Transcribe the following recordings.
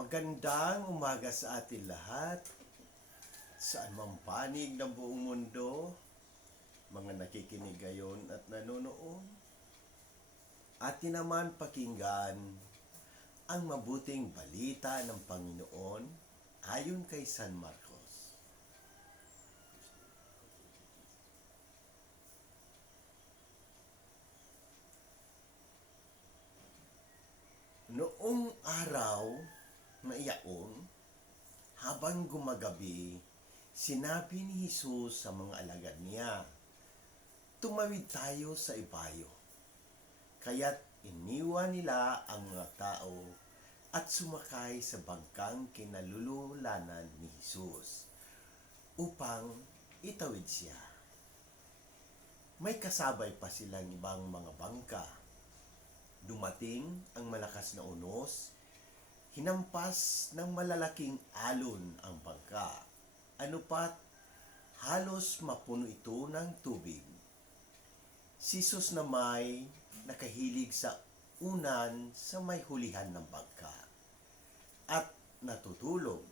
Magandang umaga sa atin lahat, saan mang panig ng buong mundo, mga nakikinig ngayon at nanonood. Atin naman pakinggan ang mabuting balita ng Panginoon ayon kay San Marcos. Noong araw na iyaon, habang gumagabi, sinabi ni Jesus sa mga alagad niya, "Tumawid tayo sa ibayo." Kaya't iniwan nila ang mga tao at sumakay sa bangkang kinalululanan ni Jesus upang itawid siya. May kasabay pa silang ibang mga bangka. Dumating ang malakas na unos, hinampas ng malalaking alon ang bangka. Ano pat, halos mapuno ito ng tubig. Si Jesus na may nakahilig sa unan sa may hulihan ng bangka at natutulog.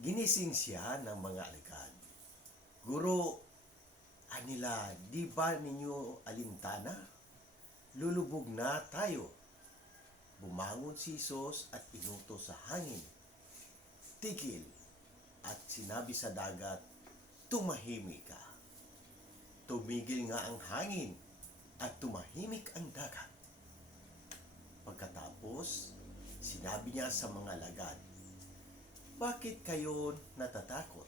Ginising siya ng mga alagad. "Guro, anila, di ba ninyo alintana? Lulubog na tayo." Bumangon si Jesus at inutos sa hangin, "Tigil," at sinabi sa dagat, "Tumahimik ka." Tumigil nga ang hangin at tumahimik ang dagat. Pagkatapos, sinabi niya sa mga alagad, "Bakit kayo natatakot?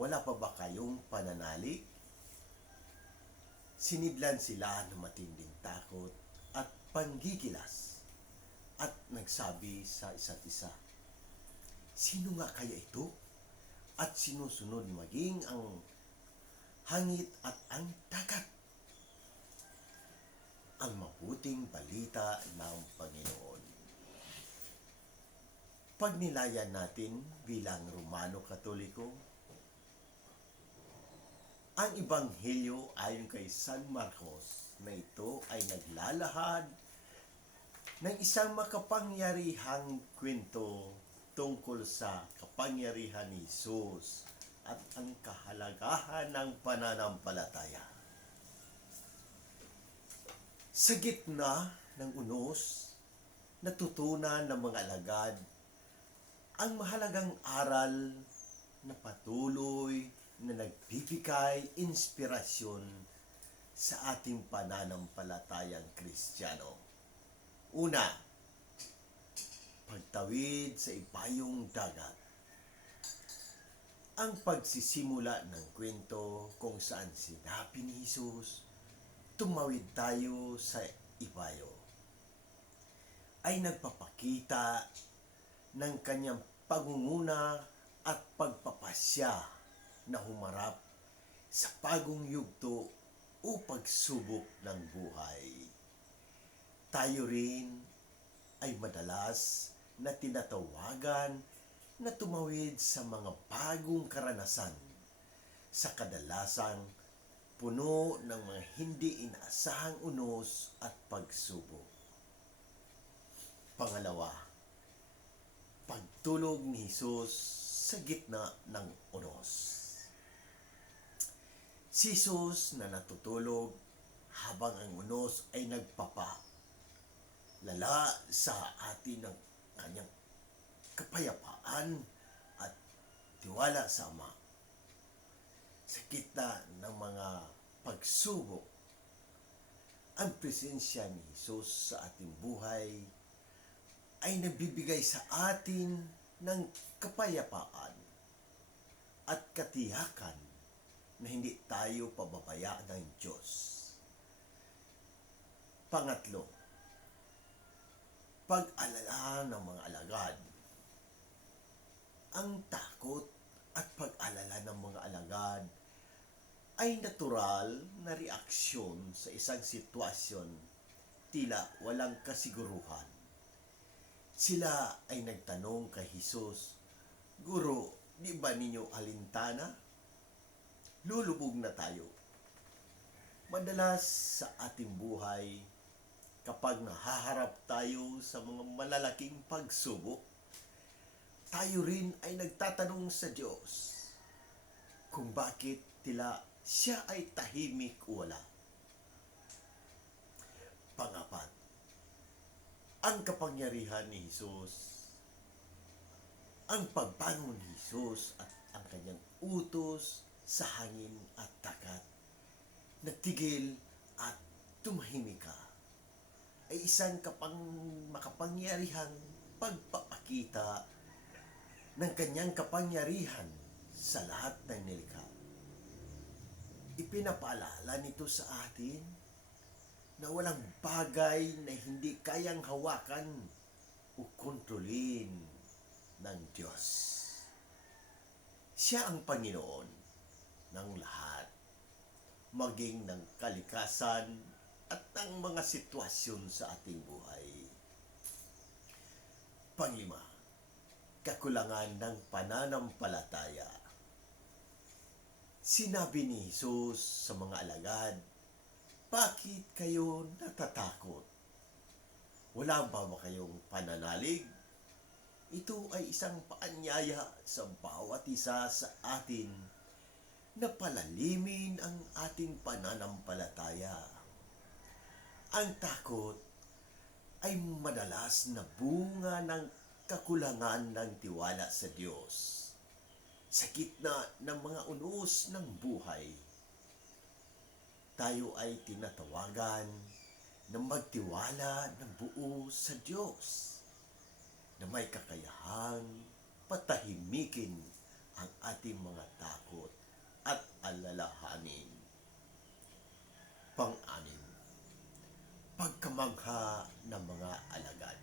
Wala pa ba kayong pananalig?" Sinidlan sila ng matinding takot at panggigilas at nagsabi sa isa't isa, "Sino nga kaya ito? At sinusunod maging ang hangit at ang dagat." Ang mabuting balita ng Panginoon. Pagnilayan natin bilang Romano Katoliko, ang Ebanghelyo ayon kay San Marcos na ito ay naglalahad ng isang makapangyarihang kwento tungkol sa kapangyarihan ni Jesus at ang kahalagahan ng pananampalataya. Sa gitna ng unos, natutunan ng mga alagad ang mahalagang aral na patuloy na nagbibigay inspirasyon sa ating pananampalatayang Kristiyano. Una, pagtawid sa ibayong dagat. Ang pagsisimula ng kwento kung saan sinabi ni Jesus, "Tumawid tayo sa ibayo," ay nagpapakita ng kanyang pangunguna at pagpapasya na humarap sa bagong yugto o pagsubok ng buhay. Tayo rin ay madalas na tinatawagan na tumawid sa mga bagong karanasan, sa kadalasang puno ng mga hindi inaasahang unos at pagsubok. Pangalawa, pagtulog ni Jesus sa gitna ng unos. Si Jesus na natutulog habang ang unos ay nagpapalala sa atin ng kanyang kapayapaan at tiwala sa Ama. Sa gitna ng mga pagsubok, ang presensya ni Jesus sa ating buhay ay nagbibigay sa atin ng kapayapaan at katiyakan na hindi tayo pababayaan ng Diyos. Pangatlo, pag-alala ng mga alagad. Ang takot at pag-alala ng mga alagad ay natural na reaksyon sa isang sitwasyon tila walang kasiguruhan. Sila ay nagtanong kay Jesus, "Guro, di ba ninyo alintana? Lulubog na tayo." Madalas sa ating buhay, kapag nahaharap tayo sa mga malalaking pagsubok, tayo rin ay nagtatanong sa Diyos kung bakit tila siya ay tahimik o wala. Pangapat, ang kapangyarihan ni Jesus, ang pagbangon ni Jesus at ang kanyang utos sa hangin at dagat, nagtigil at tumahimik ka, ay isang makapangyarihang pagpapakita ng kanyang kapangyarihan sa lahat ng nilikha. Ipinapaalala nito sa atin na walang bagay na hindi kayang hawakan o kontrolin ng Diyos. Siya ang Panginoon ng lahat, maging ng kalikasan at ng mga sitwasyon sa ating buhay. Panglima, kakulangan ng pananampalataya. Sinabi ni Jesus sa mga alagad, bakit kayo natatakot? Wala ba kayong pananalig? Ito ay isang paanyaya sa bawat isa sa atin na palalimin ang ating pananampalataya. Ang takot ay madalas na bunga ng kakulangan ng tiwala sa Diyos. Sa gitna ng mga unos ng buhay, tayo ay tinatawagan na magtiwala ng buo sa Diyos, na may kakayahang patahimikin ang ating mga takot at alalahanin. Pang-anim, pagkamangha ng mga alagad.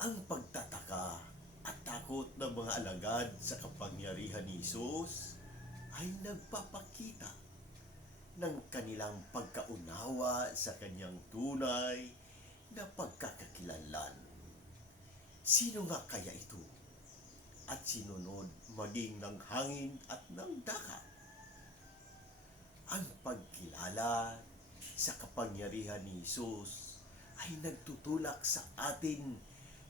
Ang pagtataka at takot ng mga alagad sa kapangyarihan ni Jesus ay nagpapakita ng kanilang pagkaunawa sa kanyang tunay na pagkakakilanlan. Sino nga kaya ito? At sinunod maging ng hangin at ng dagat. Ang pagkilala sa kapangyarihan ni Jesus ay nagtutulak sa atin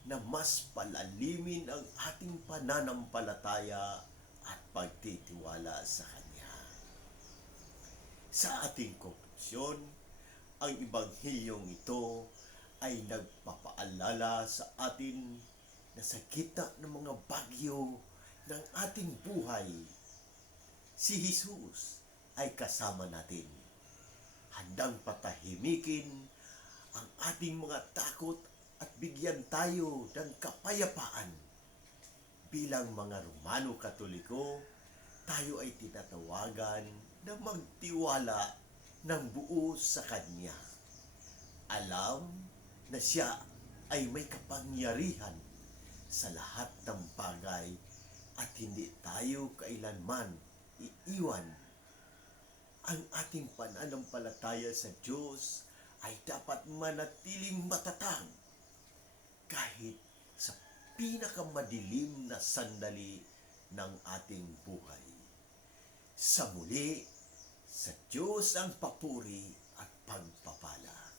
na mas palalimin ang ating pananampalataya at pagtitiwala sa Kanya. Sa ating konklusyon, ang Ebanghilyong ito ay nagpapaalala sa atin na sa gitna ng mga bagyo ng ating buhay, si Jesus ay kasama natin, handang patahimikin ang ating mga takot at bigyan tayo ng kapayapaan. Bilang mga Romano Katoliko, tayo ay tinatawagan na magtiwala ng buo sa Kanya. Alam na siya ay may kapangyarihan sa lahat ng bagay at hindi tayo kailanman iiwan. Ang ating pananampalataya sa Diyos ay dapat manatiling matatag kahit sa pinakamadilim na sandali ng ating buhay. Sa muli, sa Diyos ang papuri at pagpapala.